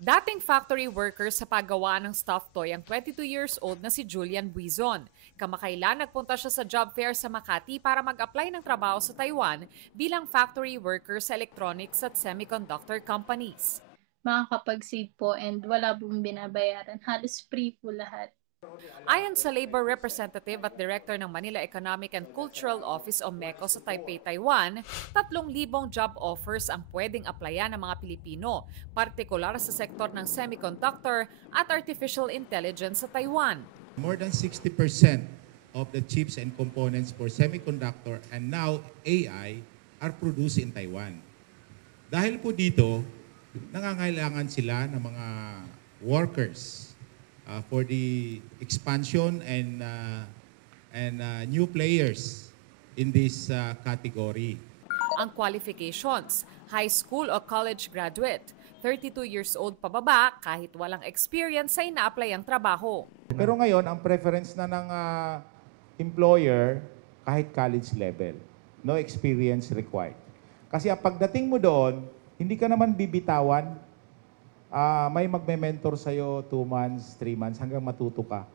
Dating factory worker sa paggawa ng stuffed toy ang 22 years old na si Julian Buizon. Kamakailan nagpunta siya sa job fair sa Makati para mag-apply ng trabaho sa Taiwan bilang factory worker sa electronics at semiconductor companies. Makakapag-save po and wala pong binabayaran. Halos free po lahat. Ayon sa labor representative at director ng Manila Economic and Cultural Office o MECO sa Taipei, Taiwan, 3,000 job offers ang pwedeng applyan ng mga Pilipino, partikular sa sektor ng semiconductor at artificial intelligence sa Taiwan. More than 60% of the chips and components for semiconductor and now AI are produced in Taiwan. Dahil po dito, nangangailangan sila ng mga workers for the expansion and new players in this category. Ang qualifications, high school o college graduate, 32 years old pababa kahit walang experience sa ina-apply ang trabaho. Pero ngayon, ang preference na ng employer, kahit college level. No experience required. Kasi ang pagdating mo doon, hindi ka naman bibitawan. May magme-mentor sa'yo 2 months, 3 months, hanggang matuto ka.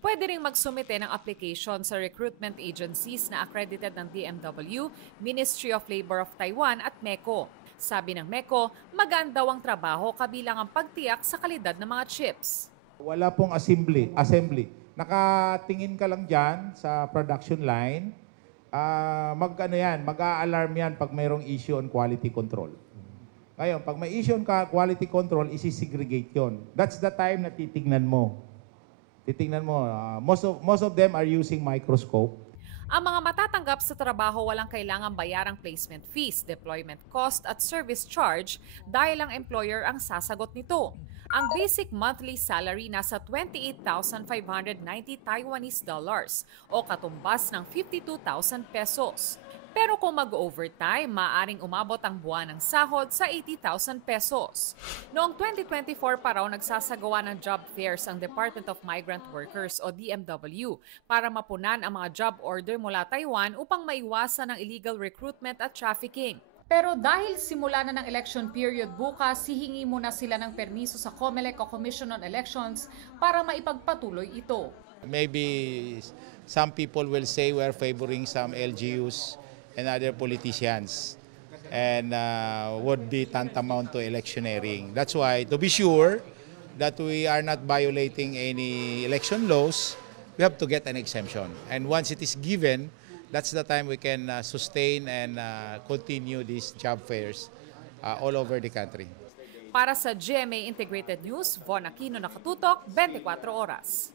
Pwede ring magsumite ng application sa recruitment agencies na accredited ng DMW, Ministry of Labor of Taiwan at MECO. Sabi ng MECO, magaan daw ang trabaho kabilang ang pagtiyak sa kalidad ng mga chips. Wala pong assembly. Nakatingin ka lang dyan sa production line. Mag-a-alarm yan pag mayroong issue on quality control. Ngayon, pag may issue on quality control, isi-segregate yon. That's the time na titignan mo. Most of them are using microscope. Ang mga matatanggap sa trabaho walang kailangang bayarang placement fees, deployment cost at service charge dahil ang employer ang sasagot nito. Ang basic monthly salary nasa 28,590 Taiwanese dollars o katumbas ng 52,000 pesos. Pero kung mag-overtime, maaaring umabot ang buwan ng sahod sa 80,000 pesos. Noong 2024 pa raw nagsasagawa ng job fairs ang Department of Migrant Workers o DMW para mapunan ang mga job order mula Taiwan upang maiwasan ang illegal recruitment at trafficking. Pero dahil simula na ng election period bukas, hihingi muna sila ng permiso sa COMELEC o Commission on Elections para maipagpatuloy ito. Maybe some people will say we're favoring some LGUs and other politicians and would be tantamount to electioneering. That's why, to be sure that we are not violating any election laws, we have to get an exemption. And once it is given, that's the time we can sustain and continue these job fairs all over the country. Para sa GMA Integrated News, Von Aquino, Nakatutok, 24 Oras.